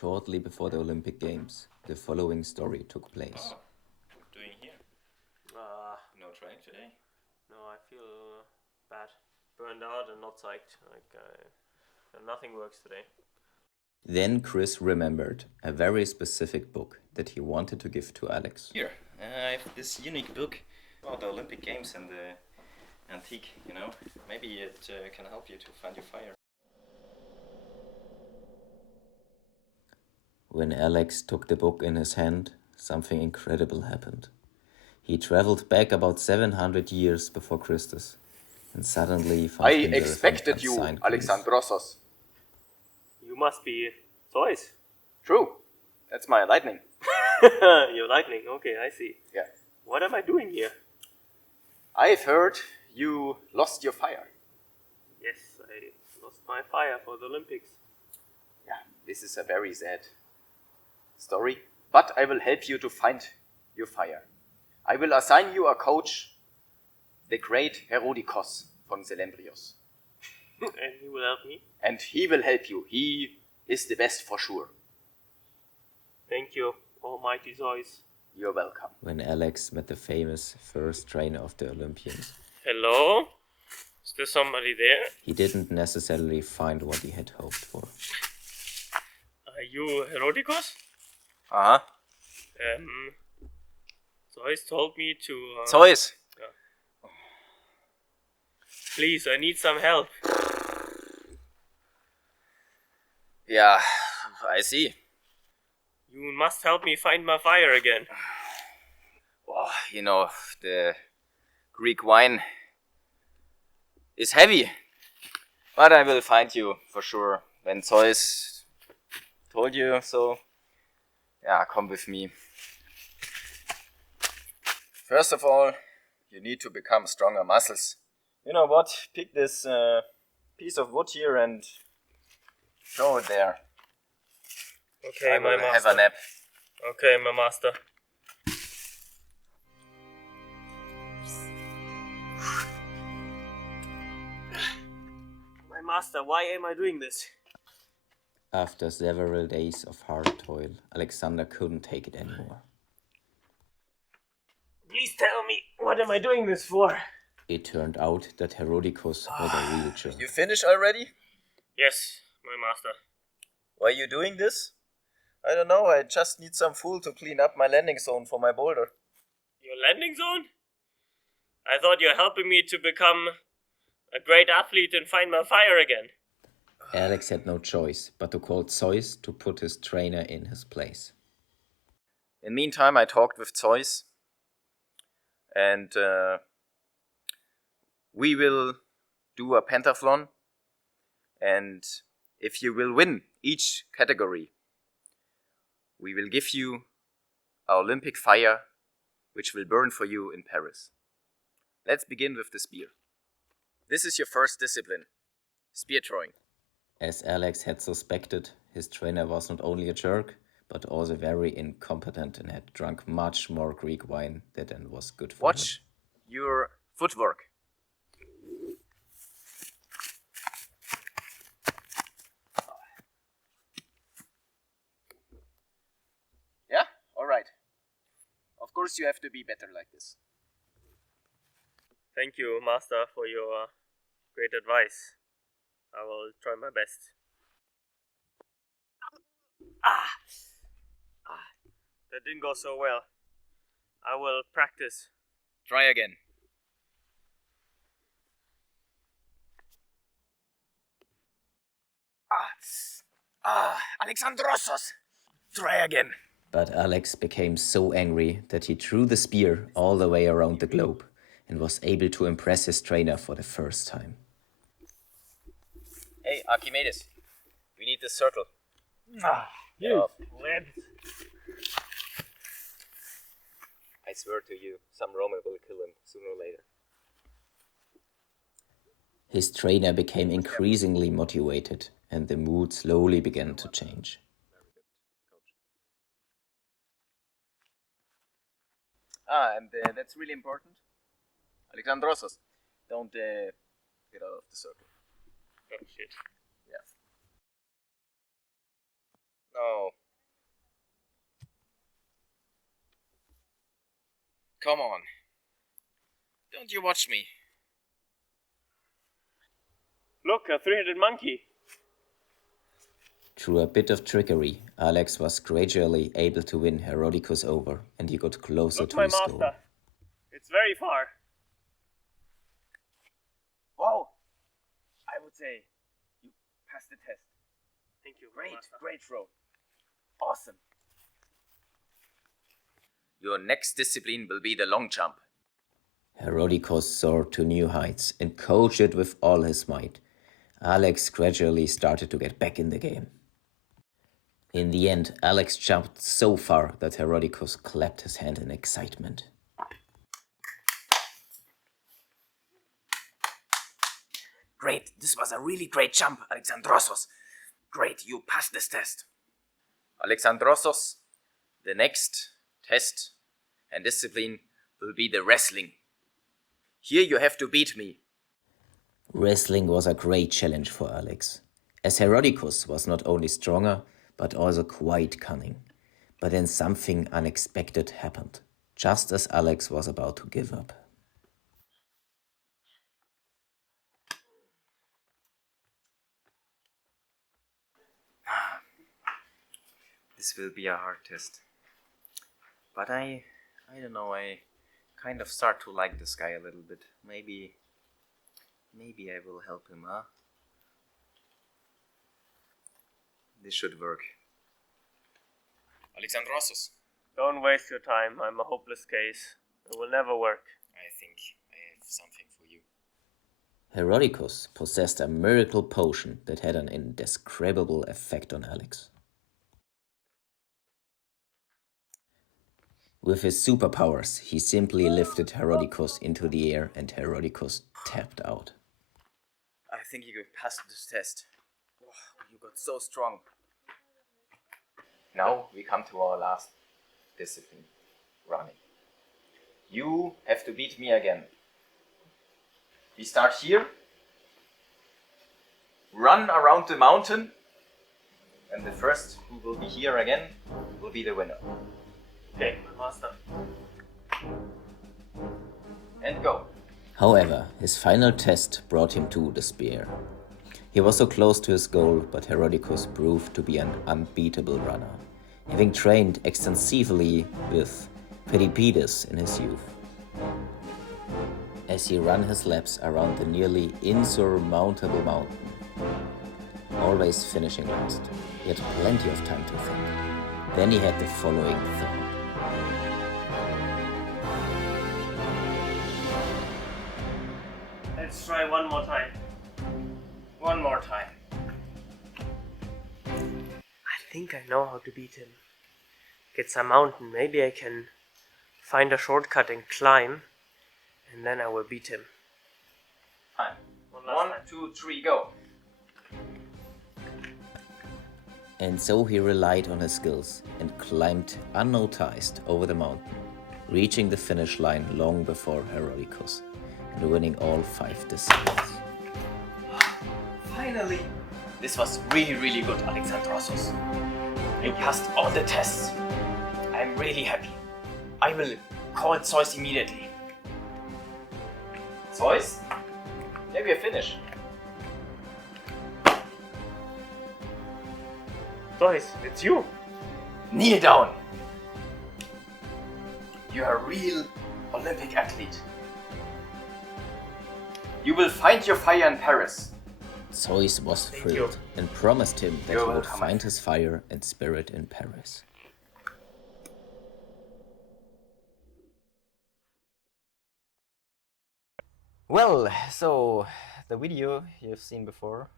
Shortly before the Olympic Games, the following story took place. Oh, what are you doing here? No training today? No, I feel bad. Burned out and not psyched. Nothing works today. Then Chris remembered a very specific book that he wanted to give to Alex. Here, I have this unique book about the Olympic Games and the antique, Maybe it can help you to find your fire. When Alex took the book in his hand, something incredible happened. He traveled back about 700 years before Christus, and suddenly found I himself expected you, unsigned Greece. Alexandrosos. You must be Zeus. True. That's my lightning. Your lightning. Okay, I see. Yeah. What am I doing here? I've heard you lost your fire. Yes, I lost my fire for the Olympics. Yeah, this is a very sad story, but I will help you to find your fire. I will assign you a coach, the great Herodikos von Selembrios. And he will help me? And he will help you. He is the best for sure. Thank you, almighty Zeus. You're welcome. When Alex met the famous first trainer of the Olympians, Hello? Is there somebody there? he didn't necessarily find what he had hoped for. Are you Herodikos? Uh-huh. Zeus told me to... Zeus. Please, I need some help. Yeah, I see. You must help me find my fire again. Oh, the Greek wine is heavy. But I will find you for sure. When Zeus told you so, yeah, come with me. First of all, you need to become stronger muscles. You know what? Pick this piece of wood here and throw it there. Okay, I my will master. have a nap. Okay, my master. My master, why am I doing this? After several days of hard toil, Alexander couldn't take it anymore. Please tell me, what am I doing this for? It turned out that Herodikos was a real jerk. You finished already? Yes, my master. Why are you doing this? I don't know, I just need some fuel to clean up my landing zone for my boulder. Your landing zone? I thought you're helping me to become a great athlete and find my fire again. Alex had no choice but to call Zeus to put his trainer in his place. In the meantime, I talked with Zeus, and we will do a pentathlon, and if you will win each category, we will give you our Olympic fire, which will burn for you in Paris. Let's begin with the spear. This is your first discipline, spear throwing. As Alex had suspected, his trainer was not only a jerk, but also very incompetent and had drunk much more Greek wine than was good for him. Watch your footwork. Yeah? Alright. Of course you have to be better like this. Thank you, master, for your great advice. I will try my best. That didn't go so well. I will practice. Try again. Alexandrosos! Try again. But Alex became so angry that he threw the spear all the way around the globe and was able to impress his trainer for the first time. Hey, Archimedes. We need this circle. You. I swear to you, some Roman will kill him sooner or later. His trainer became increasingly motivated and the mood slowly began to change. And that's really important. Alexandrosos, don't get out of the circle. Oh shit. Yeah. No. Come on. Don't you watch me. Look, a three-headed monkey. Through a bit of trickery, Alex was gradually able to win Herodicus over, and he got closer Look, to my his goal. master. It's very far. Wow. I would say you passed the test. Thank you, Great, master. great throw. Awesome. Your next discipline will be the long jump. Herodicus soared to new heights and coached it with all his might. Alex gradually started to get back in the game. In the end, Alex jumped so far that Herodicus clapped his hand in excitement. Great, this was a really great jump, Alexandrosos. Great, you passed this test. Alexandrosos, the next test and discipline will be the wrestling. Here you have to beat me. Wrestling was a great challenge for Alex, as Herodicus was not only stronger, but also quite cunning. But then something unexpected happened, just as Alex was about to give up. This will be a hard test. But I don't know, I kind of start to like this guy a little bit. Maybe I will help him, huh? This should work. Alexandrosos, Don't waste your time. I'm a hopeless case. It will never work. I think I have something for you. Herodicus possessed a miracle potion that had an indescribable effect on Alex. With his superpowers, he simply lifted Herodicus into the air and Herodicus tapped out. I think you passed this test. Oh, you got so strong. Now we come to our last discipline, running. You have to beat me again. We start here, run around the mountain, and the first who will be here again will be the winner. Okay, master. And go. However, his final test brought him to despair. He was so close to his goal, but Herodicus proved to be an unbeatable runner, having trained extensively with Peripedes in his youth. As he ran his laps around the nearly insurmountable mountain, always finishing last, he had plenty of time to think. Then he had the following thought. Let's try one more time. One more time. I think I know how to beat him. Get some mountain. Maybe I can find a shortcut and climb, and then I will beat him. Time. One last 1, time. 2, 3, go. And so he relied on his skills and climbed unnoticed over the mountain, reaching the finish line long before Herodicus and winning all 5 disciplines. Finally! This was really good, Alexandrosos. You passed all the tests. I'm really happy. I will call Zeus immediately. Zeus? Yeah, we are finished. Boys, it's you. Kneel down. You are a real Olympic athlete. You will find your fire in Paris. Zeus was Thank thrilled you. and promised him that You're he would welcome, find his fire and spirit in Paris. Well, so the video you've seen before,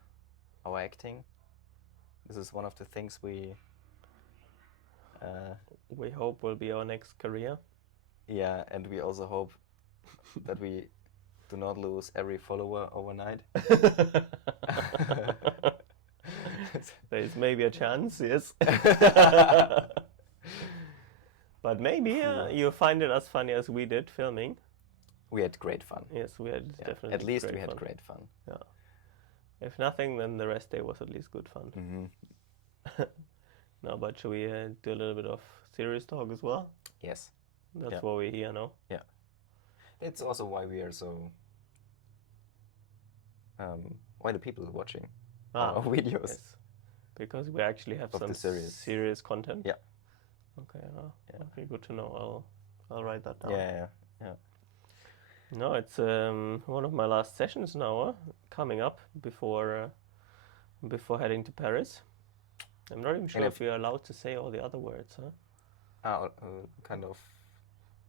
our acting, this is one of the things we hope will be our next career. yeah, and we also hope that we do not lose every follower overnight. There is maybe a chance, yes. But maybe you find it as funny as we did filming. We had great fun. Yes, we had Yeah, definitely. at least great we had fun. great fun. Yeah. If nothing, then the rest day was at least good fun. Mm-hmm. No, but should we do a little bit of serious talk as well? Yes. That's Yeah. what we're here, no? Yeah. It's also why we are so. Why the people are watching our videos. Yes. Because we actually have Of some the series. serious content. Yeah. Okay. Okay. Good to know. I'll write that down. Yeah. No, it's one of my last sessions now, coming up before heading to Paris. I'm not even sure if we are allowed to say all the other words, huh? Kind of.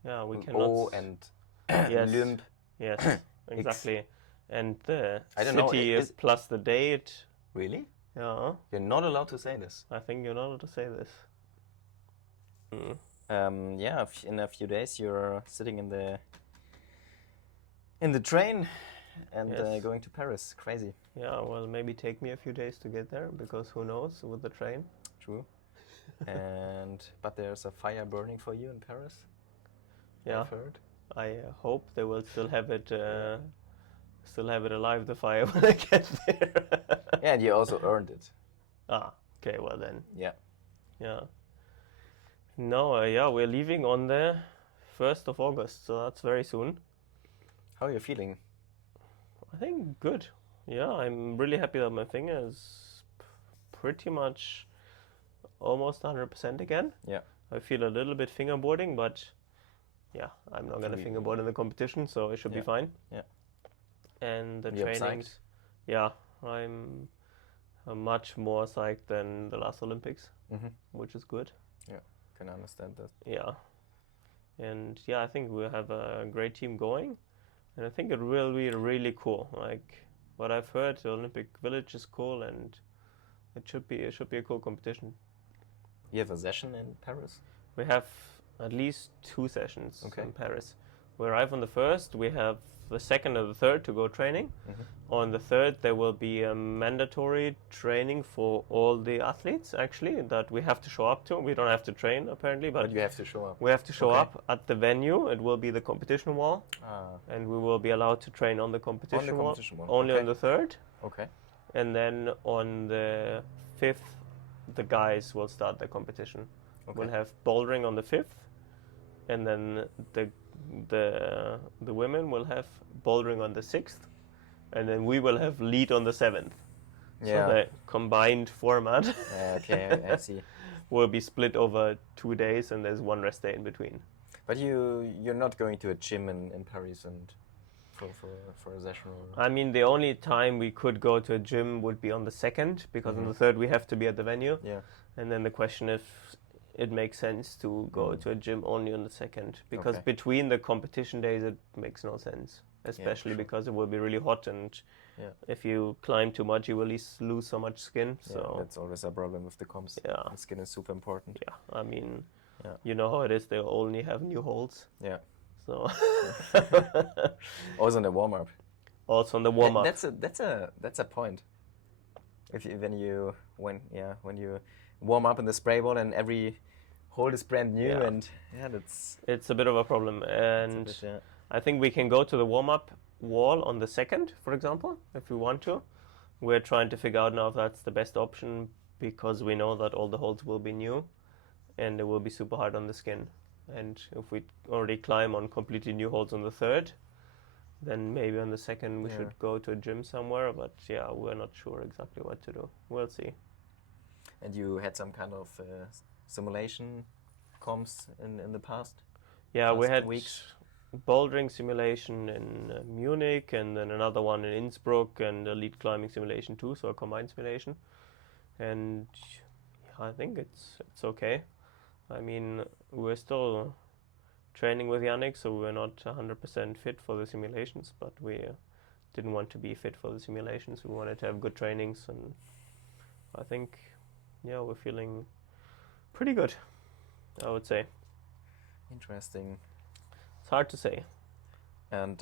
Yeah, we cannot. O and yes, Lymp. yes, exactly. And the I don't know, city plus the date. Really? Yeah, You're not allowed to say this. I think you're not allowed to say this. Yeah, in a few days you're sitting in the train and Yes. going to Paris. Crazy. Yeah, well, maybe take me a few days to get there, because who knows with the train. True. But there's a fire burning for you in Paris. Yeah, I've heard. I hope they will still have it alive, the fire, when I get there. Yeah, and you also earned it. Okay, well then. Yeah. Yeah. No, yeah, we're leaving on the 1st of August, so that's very soon. How are you feeling? I think good. Yeah, I'm really happy that my finger is pretty much almost 100% again. Yeah. I feel a little bit fingerboarding, but yeah, I'm not going to fingerboard in the competition, so it should be fine. Yeah. And the You're trainings, psyched? yeah, I'm much more psyched than the last Olympics, which is good. Yeah, can understand that. Yeah. And yeah, I think we'll have a great team going, and I think it will be really cool. Like what I've heard, the Olympic Village is cool, and it should be a cool competition. You have a session in Paris? We have at least 2 sessions Okay. in Paris. We arrive on the 1st, we have the 2nd and the 3rd to go training. On the 3rd, there will be a mandatory training for all the athletes, actually, that we have to show up to. We don't have to train, apparently, but you have to show up. we have to show Okay. up at the venue. It will be the competition wall, and we will be allowed to train on the competition wall. Only okay. on the 3rd. Okay. And then on the 5th, the guys will start the competition. Okay. We'll have bouldering on the 5th, and then the women will have bouldering on the 6th, and then we will have lead on the 7th. Yeah. So the combined format Okay, I see. will be split over 2 days, and there's 1 rest day in between. But you're not going to a gym in Paris and for a session? Or... I mean, the only time we could go to a gym would be on the 2nd, because on the 3rd we have to be at the venue. Yeah. And then the question if it makes sense to go to a gym only on the 2nd, because Okay. between the competition days it makes no sense, especially sure. because it will be really hot, and Yeah. if you climb too much you will lose so much skin. Yeah, So that's always a problem with the comps. Yeah. The skin is super important. yeah, I mean, Yeah. you know how it is, they only have new holds. Yeah. So Also in the warm up. also on the warm up. That's a point. When you warm up in the spray ball and every hold is brand new, Yeah. and that's It's a bit of a problem, and I think we can go to the warm-up wall on the 2nd, for example, if we want to. We're trying to figure out now if that's the best option, because we know that all the holds will be new and it will be super hard on the skin. And if we already climb on completely new holds on the 3rd, then maybe on the 2nd we should go to a gym somewhere, but yeah, we're not sure exactly what to do. We'll see. And you had some kind of simulation comps in the past? Yeah, we Past had weeks? bouldering simulation in Munich, and then another one in Innsbruck, and a lead climbing simulation too, so a combined simulation. And yeah, I think it's okay. I mean, we're still training with Yannick, so we're not 100% fit for the simulations, but we didn't want to be fit for the simulations. We wanted to have good trainings, and I think, yeah, we're feeling pretty good, I would say. Interesting. It's hard to say. And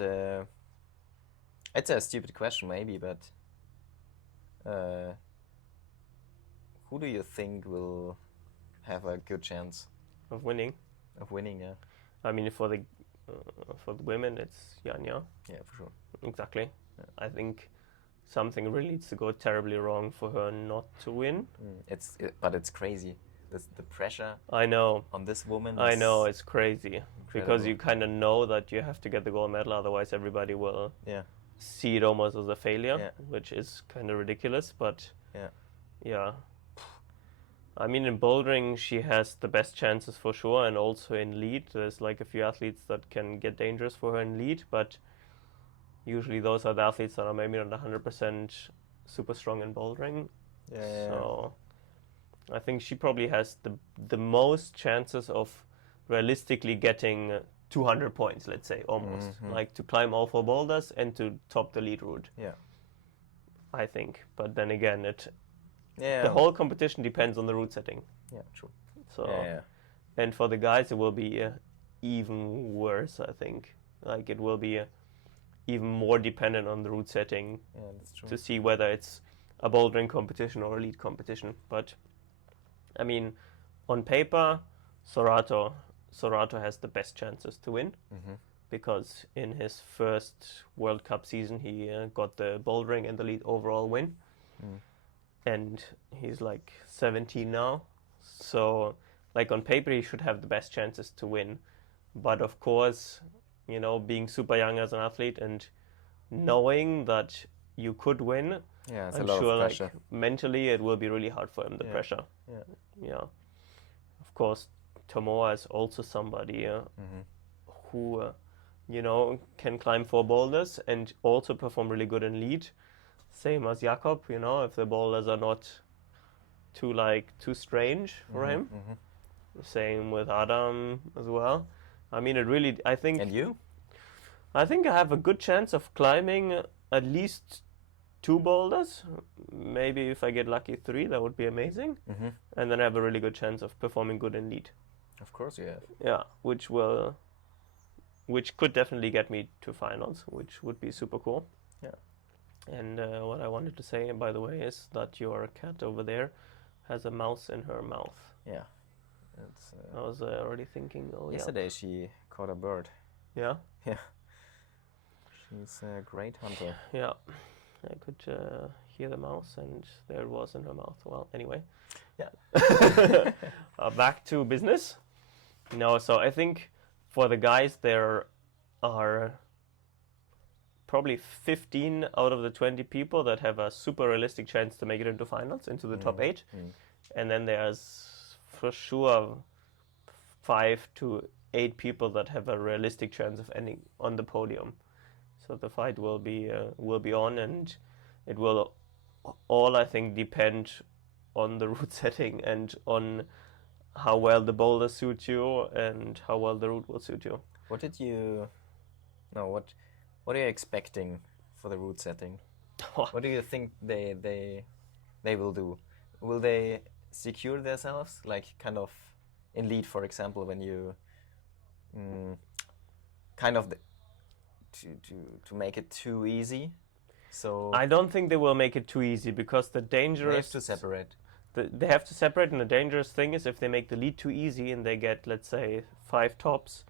it's a stupid question maybe, but who do you think will have a good chance Of winning. of winning? Yeah. I mean, for the women, it's Janja. Yeah, for sure. Exactly. I think something really needs to go terribly wrong for her not to win. But it's crazy. the pressure I know. on this woman. I know, is it's crazy. Because incredible. you kind of know that you have to get the gold medal, otherwise everybody will Yeah. see it almost as a failure, Yeah. which is kind of ridiculous. But Yeah. yeah, I mean, in bouldering, she has the best chances for sure, and also in lead, there's like a few athletes that can get dangerous for her in lead, but usually those are the athletes that are maybe not 100% super strong in bouldering. Yeah. So I think she probably has the most chances of realistically getting 200 points, let's say, almost. Like to climb all 4 boulders and to top the lead route, Yeah. I think. But then again, Yeah. the whole competition depends on the route setting. Yeah. True. So, Yeah. and for the guys, it will be even worse, I think. Like it will be even more dependent on the route setting Yeah. That's true. to see whether it's a bouldering competition or a lead competition. But I mean, on paper, Sorato has the best chances to win because in his first World Cup season he got the bouldering and the lead overall win, and he's like 17 now. So, like on paper, he should have the best chances to win. But of course, you know, being super young as an athlete and knowing that you could win, Yeah. It's I'm a lot sure of like pressure. mentally it will be really hard for him, the Yeah. pressure. Yeah. Yeah. Of course, Tomoa is also somebody who, you know, can climb 4 boulders and also perform really good in lead. Same as Jakob, you know, if the boulders are not too strange for him. Same with Adam as well. I mean, I think. And you? I think I have a good chance of climbing at least 2 boulders. Maybe if I get lucky 3, that would be amazing. And then I have a really good chance of performing good in lead. Of course you have. Yeah, which could definitely get me to finals, which would be super cool. Yeah. And what I wanted to say, by the way, is that your cat over there has a mouse in her mouth. Yeah. It's, I was already thinking, oh yesterday she caught a bird. yeah. Yeah. She's a great hunter. Yeah. I could hear the mouse, and there it was in her mouth. Well, anyway. Yeah. Back to business. No, so I think for the guys there are probably 15 out of the 20 people that have a super realistic chance to make it into finals, into the top 8. And then there's for sure 5 to 8 people that have a realistic chance of ending on the podium. So the fight will be on, and it will all, I think, depend on the route setting and on how well the boulders suit you and how well the route will suit you. What are you expecting for the route setting? What do you think they will do? Will they secure themselves, like kind of in lead, for example, when you kind of to make it too easy? So I don't think they will make it too easy, because the dangerous... they have to separate. They have to separate, and the dangerous thing is if they make the lead too easy and they get, let's say, 5 tops,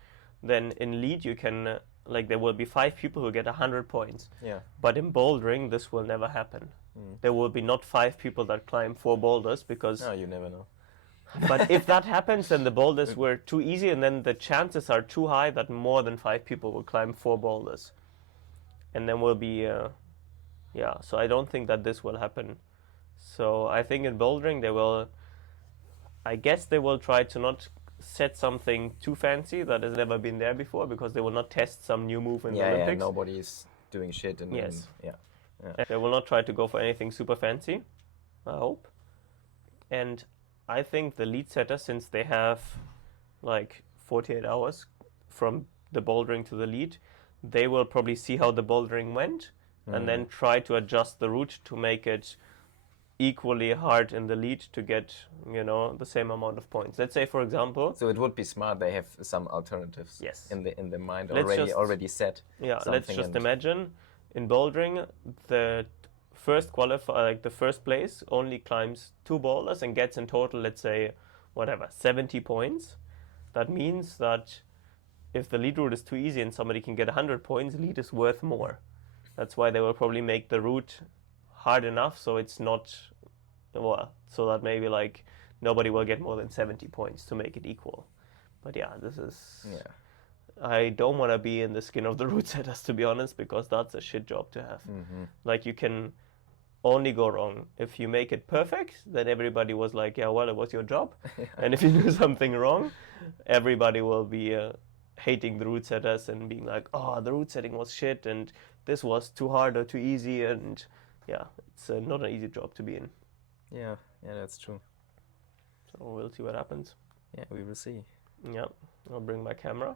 then in lead you can, there will be 5 people who get 100 points. Yeah. But in bouldering, this will never happen. There will be not 5 people that climb 4 boulders, because... No, you never know. But if that happens, then the boulders were too easy, and then the chances are too high that more than 5 people will climb 4 boulders. And then will be... so I don't think that this will happen. So I think in bouldering they will... I guess they will try to not set something too fancy that has never been there before, because they will not test some new move in the Olympics. Yeah, nobody's doing shit. And Yes. Yeah. They will not try to go for anything super fancy, I hope. And I think the lead setter, since they have 48 hours from the bouldering to the lead, they will probably see how the bouldering went and then try to adjust the route to make it equally hard in the lead to get, the same amount of points. Let's say, for example... So it would be smart they have some alternatives. Yes. In the mind Let's already set. Yeah, let's just imagine in bouldering the first the first place only climbs 2 boulders and gets in total, let's say, 70 points. That means that if the lead route is too easy and somebody can get 100 points, lead is worth more. That's why they will probably make the route hard enough so it's not, so that maybe nobody will get more than 70 points to make it equal. But yeah, this is... Yeah. I don't want to be in the skin of the route setters, to be honest, because that's a shit job to have. Like, you can only go wrong. If you make it perfect, then everybody was like, yeah, well, it was your job. And if you do something wrong, everybody will be hating the route setters and being like, oh, the route setting was shit and this was too hard or too easy. And yeah, it's not an easy job to be in. Yeah, that's true. So we'll see what happens. Yeah, we will see. Yeah, I'll bring my camera,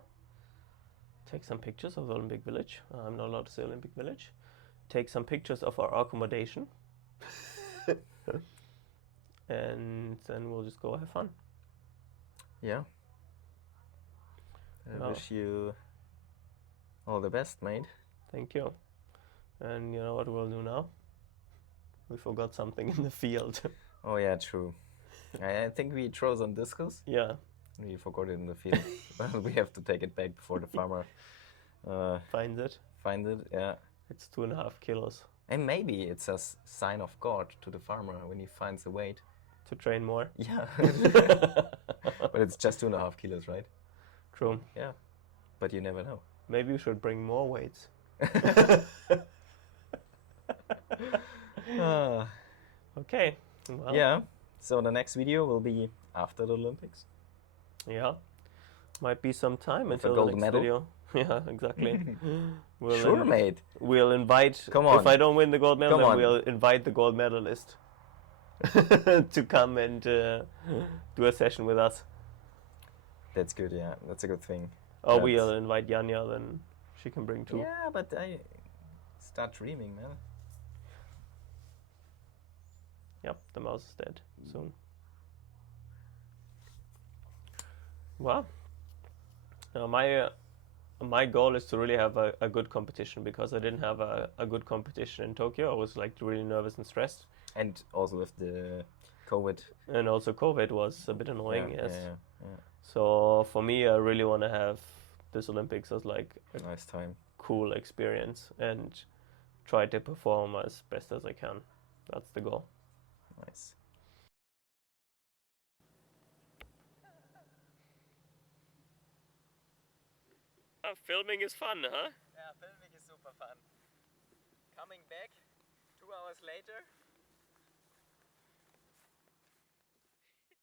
take some pictures of the Olympic Village. I'm not allowed to say Olympic Village. Take some pictures of our accommodation. And then we'll just go have fun. Yeah. I wish you all the best, mate. Thank you. And you know what we'll do now? We forgot something in the field. Oh yeah, true. I think we throw some discus. Yeah. We forgot it in the field. Well, we have to take it back before the farmer finds it. Yeah. It's 2.5 kilos. And maybe it's a sign of God to the farmer when he finds the weight. To train more? Yeah. But it's just 2.5 kilos, right? True. Yeah. But you never know. Maybe we should bring more weights. Okay. Well. Yeah. So the next video will be after the Olympics. Yeah. Might be some time With until a the gold next medal. video. Yeah, exactly. Sure, mate. We'll invite... Come on. If I don't win the gold medal, Come then on. we'll invite the gold medalist to come and do a session with us. That's good, yeah. That's a good thing. Or we'll invite Janja, then she can bring two. Yeah, but I start dreaming, man. Yep, the mouse is dead soon. Well, my goal is to really have a good competition, because I didn't have a good competition in Tokyo. I was like really nervous and stressed. And also with the COVID. And also COVID was a bit annoying, yes. Yeah. So for me, I really want to have this Olympics as like a Nice time. cool experience and try to perform as best as I can. That's the goal. Nice. Filming is fun, huh? Yeah, filming is super fun. Coming back 2 hours later,